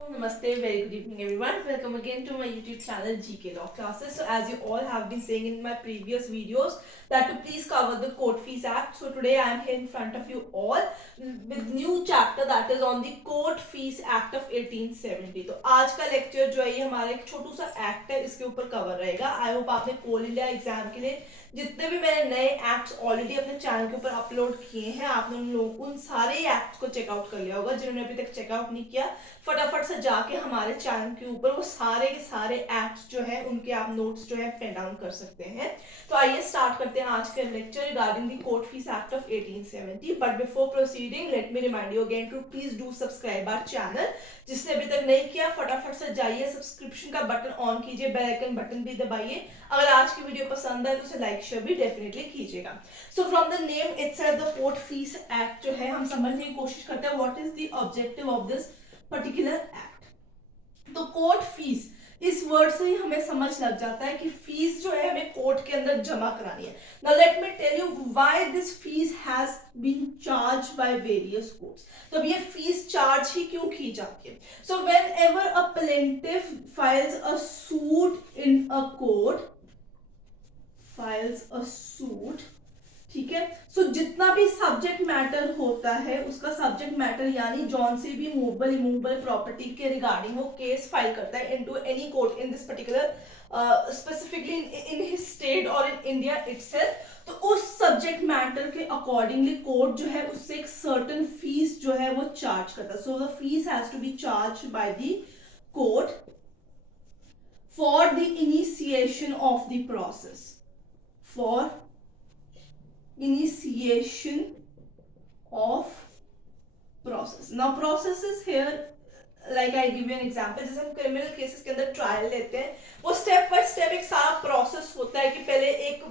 Namaste, very good evening everyone. Welcome again to my YouTube channel GK Law Classes. So as you all have been saying in my previous videos that to please cover the Court Fees Act. So today I am here in front of you all with new chapter that is on the Court Fees Act of 1870. तो आज का lecture जो है ये हमारा एक छोटू सा act है, इसके ऊपर कवर रहेगा. आई होप आपने कोल इंडिया एग्जाम के लिए जितने भी मैंने नए एक्ट्स ऑलरेडी अपने चैनल के ऊपर अपलोड किए हैं आपने उन सारे एक्ट्स को चेकआउट कर लिया होगा. जिन्होंने अभी तक चेकआउट नहीं किया फटाफट से जाके हमारे चैनल के ऊपर वो सारे के सारे एक्ट्स जो है उनके आप नोट्स जो है पेन डाउन कर सकते हैं. तो आइए स्टार्ट करते हैं आज का lecture regarding the court fees act of 1870. But before proceeding let me remind you again to please do subscribe our channel. जिसने अभी तक नहीं किया फटाफट से जाइए सब्सक्रिप्शन का बटन ऑन कीजिए, बेल आइकन बटन भी दबाइए. अगर आज की वीडियो पसंद आए तो उसे लाइक शेयर भी डेफिनेटली कीजिएगा. So from the name itself the court fees act जो है हम समझने की कोशिश करते हैं what is the objective of this particular act. तो कोर्ट फीस इस वर्ड से ही हमें समझ लग जाता है कि फीस जो है हमें कोर्ट के अंदर जमा करानी है. Now let me tell you why this fees has been charge by various courts. तो अब ये फीस चार्ज ही क्यों की जाती है. So when ever a plaintiff files a suit in a court, files a suit, ठीक है. सो जितना भी सब्जेक्ट मैटर होता है उसका सब्जेक्ट मैटर यानी जॉन से भी मूवेबल इमूवेबल प्रॉपर्टी के रिगार्डिंग वो केस फाइल करता है into any court in this particular specifically in his state और इन इंडिया इटसेल्फ. तो उस सब्जेक्ट मैटर के अकॉर्डिंगली कोर्ट जो है उससे एक सर्टेन फीस जो है वो चार्ज करता है. So the fees has to be charge by the court for the initiation of the process, for initiation of process. Now process is here like I give you an example. जैसे हम criminal cases के अंदर trial लेते हैं वो step by step एक सारा process होता है कि पहले एक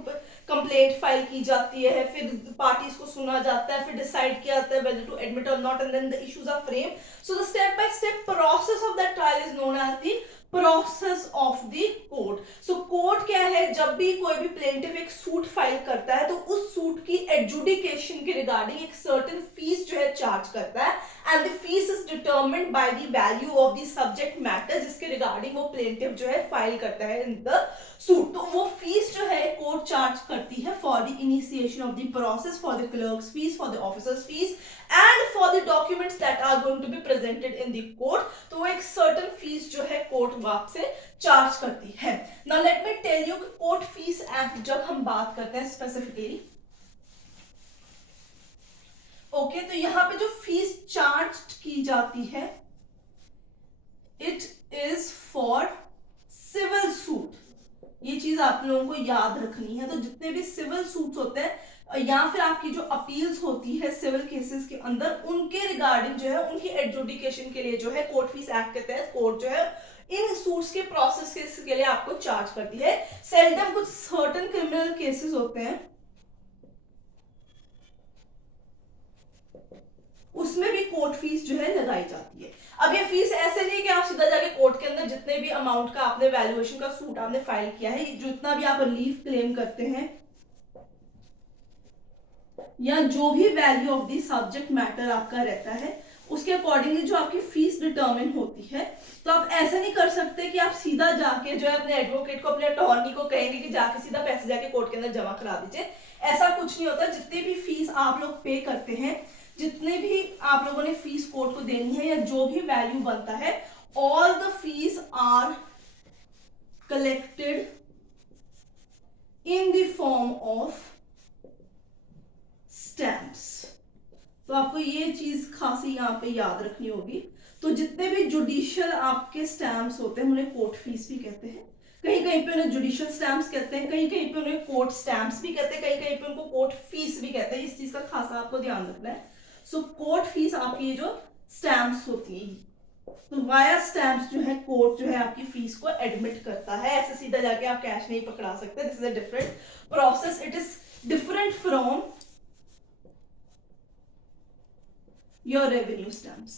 कंप्लेंट फाइल की जाती है, फिर पार्टीज को सुना जाता है, फिर डिसाइड किया जाता है whether to admit or not, and then the issues are framed. So the step by step process of that trial is known as the process of the court. So court क्या है, जब भी कोई भी plaintiff एक suit file करता है तो उस सूट की एडजुडिकेशन के रिगार्डिंग एक सर्टेन फीस जो है चार्ज करता है. And the fees is determined by the value of the subject matter जिसके रिगार्डिंग वो प्लेंटिफ जो है फाइल करता है इन द सूट. तो वो फीस जो है कोर्ट चार्ज करती है for the initiation of the process, for the clerks fees, for the officers fees and for the documents that are going to be presented in the court. तो वो एक certain fees जो है court आपसे charge करती है. Now let me tell you court fees act जब हम बात करते हैं स्पेसिफिकली, ओके, तो यहां पे जो फीस चार्ज की जाती है it is for civil suit. ये चीज आप लोगों को याद रखनी है. तो जितने भी सिविल सूट्स होते हैं या फिर आपकी जो अपील्स होती है सिविल केसेस के अंदर उनके रिगार्डिंग जो है उनकी एडजुडिकेशन के लिए जो है कोर्ट फीस एक्ट के तहत कोर्ट जो है इन सूट्स के प्रोसेस के लिए आपको चार्ज करती है. सेल्डम कुछ सर्टेन क्रिमिनल केसेस होते हैं उसमें भी कोर्ट फीस जो है लगाई जाती है. अब ये फीस ऐसे नहीं कि आप सीधा जाके कोर्ट के अंदर जितने भी अमाउंट का आपने वैल्यूएशन का सूट आपने फाइल किया है, जितना भी आप रिलीफ क्लेम करते हैं या जो भी value of the subject matter आपका रहता है उसके अकॉर्डिंगली जो आपकी फीस डिटरमिन होती है. तो आप ऐसा नहीं कर सकते कि आप सीधा जाके जो है अपने एडवोकेट को अपने अटॉर्नी को कहेंगे कि जाके सीधा पैसे जाके कोर्ट के अंदर जमा करा दीजिए. ऐसा कुछ नहीं होता. जितनी भी फीस आप लोग पे करते हैं, जितने भी आप लोगों ने फीस कोर्ट को देनी है या जो भी वैल्यू बनता है, all the fees are collected in the form of stamps. तो आपको ये चीज खासी यहाँ पे याद रखनी होगी. तो जितने भी जुडिशियल आपके स्टैम्प्स होते हैं उन्हें कोर्ट फीस भी कहते हैं. कहीं कहीं पे उन्हें जुडिशियल स्टैम्प्स कहते हैं, कहीं कहीं पे उन्हें कोर्ट स्टैम्प्स भी कहते हैं, कहीं कहीं पे उनको कोर्ट फीस भी कहते हैं. इस चीज का खासा आपको ध्यान रखना है. सो कोर्ट फीस आपकी जो स्टैम्प्स होती है तो वाया स्टैम्प्स जो है कोर्ट जो है आपकी फीस को एडमिट करता है. ऐसे सीधा जाके आप कैश नहीं पकड़ा सकते. This is a different process. It is different from your revenue stamps.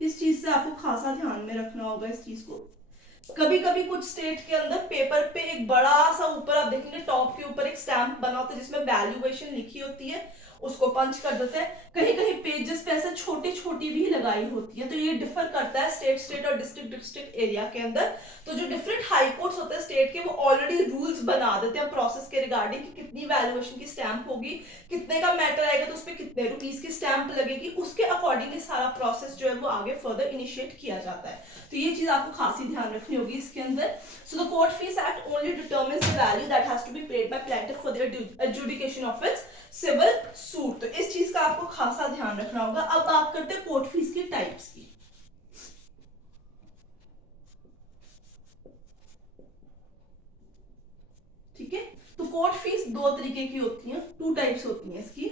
इस चीज से आपको खासा ध्यान में रखना होगा इस चीज को. कभी कभी कुछ स्टेट के अंदर पेपर पे एक बड़ा सा ऊपर आप देखेंगे टॉप के ऊपर एक स्टैम्प बना होता है जिसमें वैल्यूएशन लिखी होती है उसको पंच कर देते हैं। कहीं कहीं पेजेस पे ऐसे छोटी छोटी भी लगाई होती है, तो ये डिफर करता है स्टेट और डिस्ट्रिक्ट एरिया के अंदर। तो जो डिफरेंट हाई कोर्ट्स होते हैं स्टेट के, वो ऑलरेडी रूल्स बना देते हैं प्रोसेस के रिगार्डिंग कि कितनी वैल्यूएशन की स्टैंप होगी, कितने का मैटर आएगा तो उस पर कितने रुपीस की स्टैंप लगेगी, उसके अकॉर्डिंगली सारा प्रोसेस जो है वो आगे फर्दर इनिशिएट किया जाता है। तो ये चीज आपको खासी ध्यान रखनी होगी इसके अंदर। So the court fees act only determines the value that has to be paid by plaintiff for their adjudication of its civil suit. तो इस चीज का आपको खासा ध्यान रखना होगा। अब बात करते हैं कोर्ट फीस की टाइप्स की। ठीक है, तो कोर्ट फीस दो तरीके की होती है, टू टाइप्स होती है इसकी।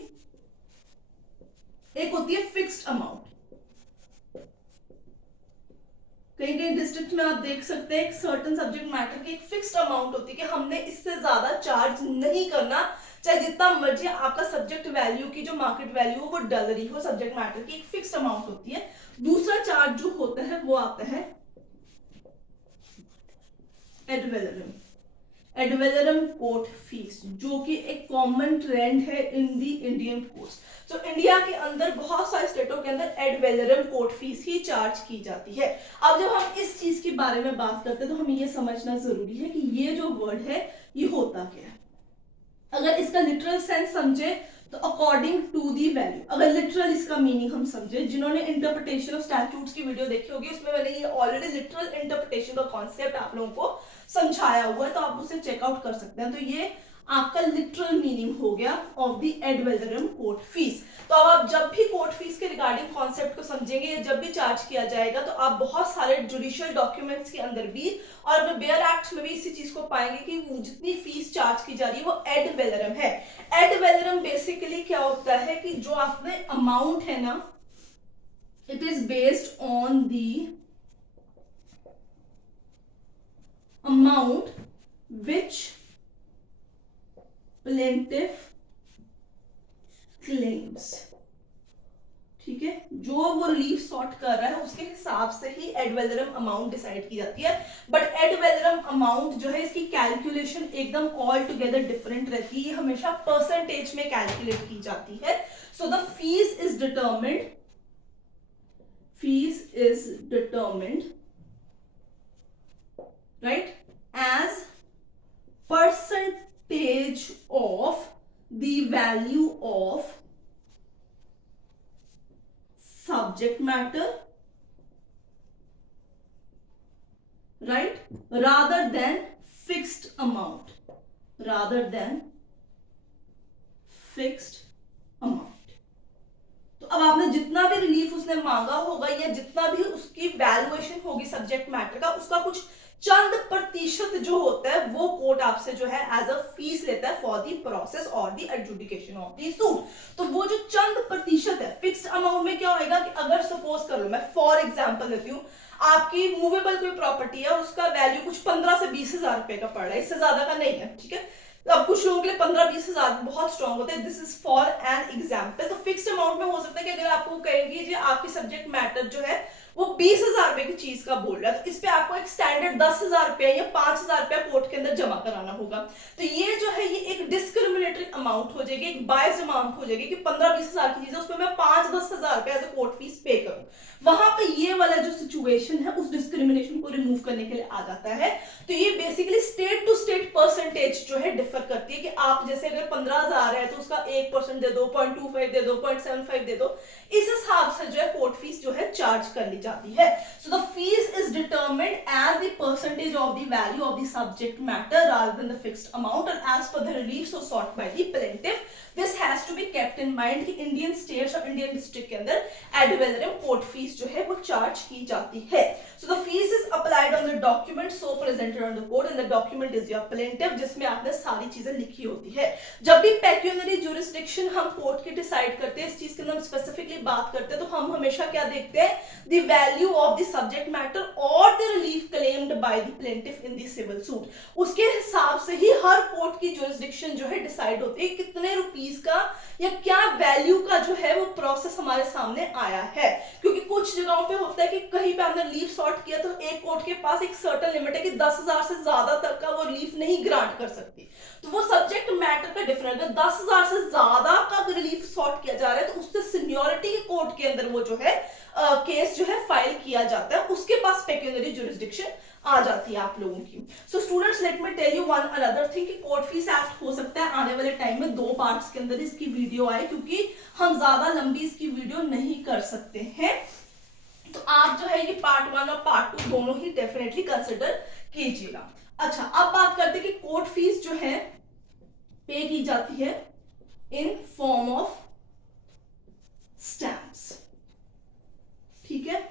एक होती है फिक्स्ड अमाउंट। कहीं कहीं डिस्ट्रिक्ट में आप देख सकते हैं एक सर्टेन सब्जेक्ट मैटर की एक फिक्स्ड अमाउंट होती है कि हमने इससे ज्यादा चार्ज नहीं करना, चाहे जितना मर्जी आपका सब्जेक्ट वैल्यू की जो मार्केट वैल्यू हो वो डल रही हो, सब्जेक्ट मैटर की एक फिक्स्ड अमाउंट होती है। दूसरा चार्ज जो होता है वो आता है ad valorem, ad valorem court fees, जो कि एक कॉमन ट्रेंड है इन दी इंडियन कोर्ट्स। तो इंडिया के अंदर बहुत सारे स्टेटों के अंदर एड वैलोरम कोर्ट फीस ही चार्ज की जाती है। अब जब हम इस चीज के बारे में बात करते हैं तो हमें यह समझना जरूरी है कि ये जो वर्ड है ये होता क्या है। अगर इसका लिटरल सेंस समझे तो अकॉर्डिंग टू दी वैल्यू, अगर लिटरल इसका मीनिंग हम समझे, जिन्होंने इंटरप्रिटेशन ऑफ स्टैट्यूट्स की वीडियो देखी होगी उसमें मैंने ये ऑलरेडी लिटरल इंटरप्रिटेशन का कॉन्सेप्ट आप लोगों को समझाया हुआ है, तो आप उसे चेकआउट कर सकते हैं। तो ये आपका लिटरल मीनिंग हो गया of the ad valorem court fees. तो अब आप जब भी कोर्ट फीस के रिगार्डिंग कॉन्सेप्ट को समझेंगे या जब भी चार्ज किया जाएगा तो आप बहुत सारे जुडिशियल डॉक्यूमेंट्स के अंदर भी और अपने बेयर एक्ट में भी इसी चीज को पाएंगे कि जितनी फीस चार्ज की जा रही है वो एड वैलोरम है। एड वैलोरम बेसिकली क्या होता है कि जो आपने अमाउंट है ना, it is based on the amount which plaintiff claims. ठीक है, जो वो रिलीफ सॉर्ट कर रहा है उसके हिसाब से ही एड वैलोरम अमाउंट डिसाइड की जाती है। बट एड वैलोरम अमाउंट जो है इसकी कैलकुलेशन एकदम ऑल टुगेदर डिफरेंट रहती है, हमेशा परसेंटेज में कैलकुलेट की जाती है। So the fees is determined right as percentage of the value of subject matter, right, rather than fixed amount, तो अब आपने जितना भी रिलीफ उसने मांगा होगा या जितना भी उसकी वैल्यूएशन होगी सब्जेक्ट मैटर का, उसका कुछ चंद प्रतिशत जो होता है वो कोर्ट आपसे जो है एज अ फीस लेता है फॉर दी प्रोसेस और दी एडजुडिकेशन ऑफ दी सूट। तो वो जो चंद प्रतिशत है फिक्स्ड अमाउंट में क्या होएगा कि अगर सपोज कर लो, मैं फॉर एग्जांपल लेती हूँ, आपकी मूवेबल कोई प्रॉपर्टी है और उसका वैल्यू कुछ 15 से 20 हजार रुपए का पड़ रहा है, इससे ज्यादा का नहीं है। ठीक है, तो अब कुछ लोगों के लिए 15-20 हजार बहुत स्ट्रॉन्ग होते हैं, this is for an example. तो फिक्स्ड अमाउंट में हो सकता है कि अगर आपको कहेंगे जी आपकी सब्जेक्ट मैटर जो है वो 20,000 रुपए की चीज का बोल रहा है, तो इस पे आपको एक स्टैंडर्ड 10,000 रुपया या 5,000 रुपया कोर्ट के अंदर जमा कराना होगा। तो ये जो है ये एक डिस्क्रिमिनेटरी अमाउंट हो जाएगी, एक बायस्ड अमाउंट हो जाएगी कि 15-20 हजार की चीज है उस पर मैं 5-10 हजार रुपया एज अ कोर्ट फीस पे करूं। वहां पे ये वाला जो सिचुएशन है उस डिस्क्रिमिनेशन को रिमूव करने के लिए आ जाता है। तो ये basically state to state percentage जो है डिफर करती है कि आप जैसे अगर 15,000 है तो उसका 1% दे दो, 0.25 दे दो, 0.75 दे दो, इस हिसाब से जो है कोर्ट फीस जो है चार्ज कर ली जाती है। So the fees is determined as the percentage of the value of the subject matter rather than the fixed amount and as per the relief so sought by the plaintiff. This has to be kept in mind कि Indian states और Indian district के अंदर ad valorem court fees जो है वो charge की जाती है। So the fees is applied on the document so presented on the court and the document is your plaintiff, जिसमें आपने सारी चीजें लिखी होती है। जब भी पेक्यूनरी ज्यूरिसडिक्शन हम कोर्ट की डिसाइड करते हैं, इस चीज के अंदर हम स्पेसिफिकली बात करते हैं, तो हम हमेशा क्या देखते हैं, the value of the subject matter और the relief claimed by the plaintiff in the civil suit. उसके हिसाब से ही हर कोर्ट की ज्यूरिसडिक्शन जो है डिसाइड होती है कितने रुपीस का या क्या वैल्यू का जो है वो प्रोसेस हमारे सामने आया है। क्योंकि कुछ जगहों पे होता है कि कहीं पे आपने लीफ सॉर्ट किया तो एक कोर्ट के पास एक सर्टेन लिमिट है कि 10,000 से ज्यादा तक का वो लीफ नहीं ग्रांट कर सकती। तो वो सब्जेक्ट मैटर का डिफरेंट है। 10,000 से ज्यादा का रिलीफ सॉर्ट किया जा रहा है तो उससे सीनियरिटी के कोर्ट के अंदर वो जो है केस जो है फाइल किया जाता है, उसके पास पेक्यूनरी जुरिस्डिक्शन आ जाती है आप लोगों की। So students let me tell you one another thing कि कोर्ट फीस एक्ट हो सकता है आने वाले टाइम में 2 पार्ट्स के अंदर इसकी वीडियो आए, क्योंकि हम ज्यादा लंबी इसकी वीडियो नहीं कर सकते हैं। तो आप जो है ये पार्ट 1 और पार्ट 2 दोनों ही डेफिनेटली कंसिडर कीजिएगा। अच्छा, अब बात करते हैं कि कोर्ट फीस जो है पे की जाती है इन फॉर्म ऑफ स्टैम्प्स, ठीक है।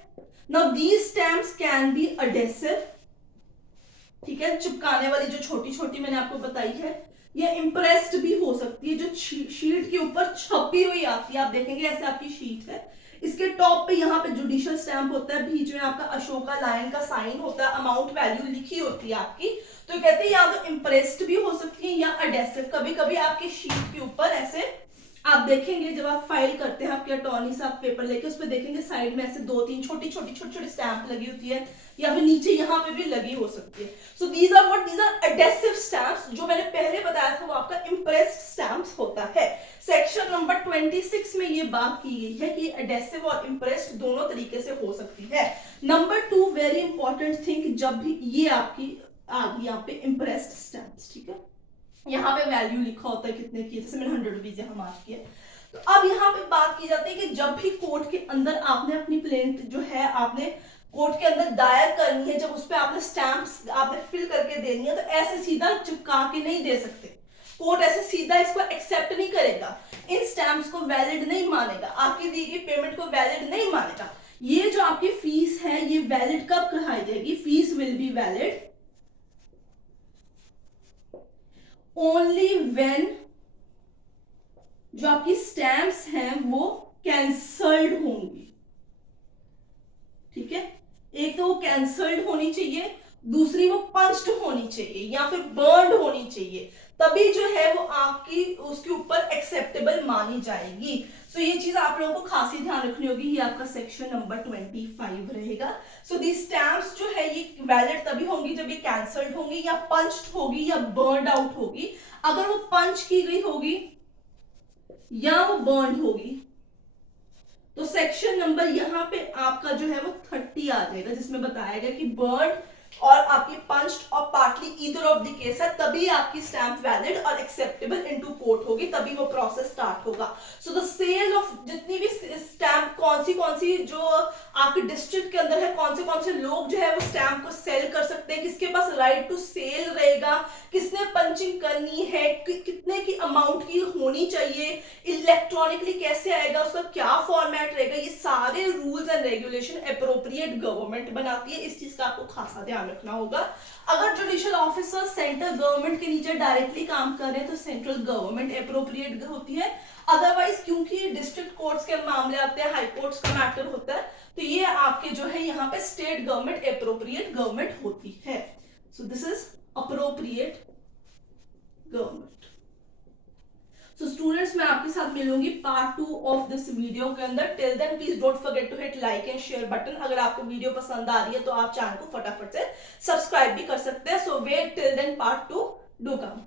Now these stamps can be adhesive, ठीक है, चिपकाने वाली जो छोटी छोटी मैंने आपको बताई है, ये इम्प्रेस्ड भी हो सकती है, जो शीट के ऊपर छपी हुई आती है। आप देखेंगे ऐसे आपकी शीट है, इसके टॉप पे यहाँ पे जुडिशियल स्टैंप होता है, बीच में आपका अशोका लायन का साइन होता है, अमाउंट वैल्यू लिखी होती है आपकी। तो कहते हैं या तो इम्प्रेस्ड भी हो सकती है या अडेसिव। कभी कभी आपकी शीट के ऊपर ऐसे आप देखेंगे जब आप फाइल करते हैं आपके अटॉर्नी से आप पेपर लेके, उस पर देखेंगे साइड में ऐसे 2-3 छोटी छोटी स्टैंप लगी होती है, या फिर नीचे यहाँ पे भी लगी हो सकती है। So these are adhesive stamps. जो मैंने पहले बताया था वो आपका इम्प्रेस्ड स्टैम्प्स होता है। सेक्शन नंबर 26 में ये बात की गई है कि अडेसिव और इम्प्रेस्ड दोनों तरीके से हो सकती है। नंबर 2 वेरी इंपॉर्टेंट थिंग, जब भी ये आपकी आ गई यहाँ पे इम्प्रेस्ड स्टैम्प्स, ठीक है, यहाँ पे वैल्यू लिखा होता है कितने की, जैसे मैंने 100 रुपीज यहाँ मार्क किया। तो अब यहाँ पे बात की जाती है कि जब भी कोर्ट के अंदर आपने अपनी प्लेंट जो है आपने कोर्ट के अंदर दायर करनी है, जब उस पर आपने स्टैम्प्स आपने फिल करके देनी है, तो ऐसे सीधा चिपका के नहीं दे सकते। कोर्ट ऐसे सीधा इसको एक्सेप्ट नहीं करेगा, इन स्टैम्प्स को वैलिड नहीं मानेगा, आपकी दी गई पेमेंट को वैलिड नहीं मानेगा। ये जो आपकी फीस है ये वैलिड कब कहाई जाएगी? Fees will be valid only when जो आपकी स्टैम्प्स हैं वो कैंसल्ड होंगी, ठीक है। एक तो वो कैंसल्ड होनी चाहिए, दूसरी वो पंच्ड होनी चाहिए या फिर बर्न्ड होनी चाहिए, तभी जो है वो आपकी उसके ऊपर एक्सेप्टेबल मानी जाएगी। सो ये चीज आप लोगों को खासी ध्यान रखनी होगी। ये आपका सेक्शन नंबर 25 रहेगा। सो दी स्टैम्प्स जो है ये वैलिड तभी होंगी जब ये कैंसल्ड होंगी या पंच्ड होगी या बर्न्ड आउट होगी। अगर वो पंच की गई होगी या वो बर्न्ड होगी तो सेक्शन नंबर यहाँ पे आपका जो है वो 30 आ जाएगा, जिसमें बताया गया कि बर्न्ड और आपकी पंच्ड और partly either of the case है, तभी आपकी स्टैंप वैलिड और एक्सेप्टेबल इनटू कोर्ट होगी, तभी वो प्रोसेस स्टार्ट होगा। सो द सेल ऑफ जितनी भी स्टैंप कौन सी जो आपके डिस्ट्रिक्ट के अंदर है, कौन से लोग जो है वो स्टैंप को सेल कर सकते हैं, किसके पास राइट टू सेल रहेगा, किसने पंचिंग करनी है, कितने की अमाउंट की होनी चाहिए, इलेक्ट्रॉनिकली कैसे आएगा, उसका क्या फॉर्मेट रहेगा, ये सारे rules and regulation appropriate government बनाती है। इस चीज का आपको खासा ध्यान रखना होगा। अगर जुडिशियल ऑफिसर सेंट्रल गवर्नमेंट के नीचे डायरेक्टली काम कर रहे हैं तो सेंट्रल गवर्नमेंट एप्रोप्रिएट होती है। अदरवाइज क्योंकि डिस्ट्रिक्ट कोर्ट्स के मामले आते हैं, हाई कोर्ट्स का मैटर होता है, तो ये आपके जो है यहाँ पे स्टेट गवर्नमेंट एप्रोप्रिएट गवर्नमेंट होती है। So this is appropriate government. So students मैं आपके साथ मिलूंगी पार्ट 2 ऑफ दिस वीडियो के अंदर। Till then please don't forget to hit like and share button. अगर आपको वीडियो पसंद आ रही है तो आप चैनल को फटाफट से सब्सक्राइब भी कर सकते हैं। So wait till then part 2 do come.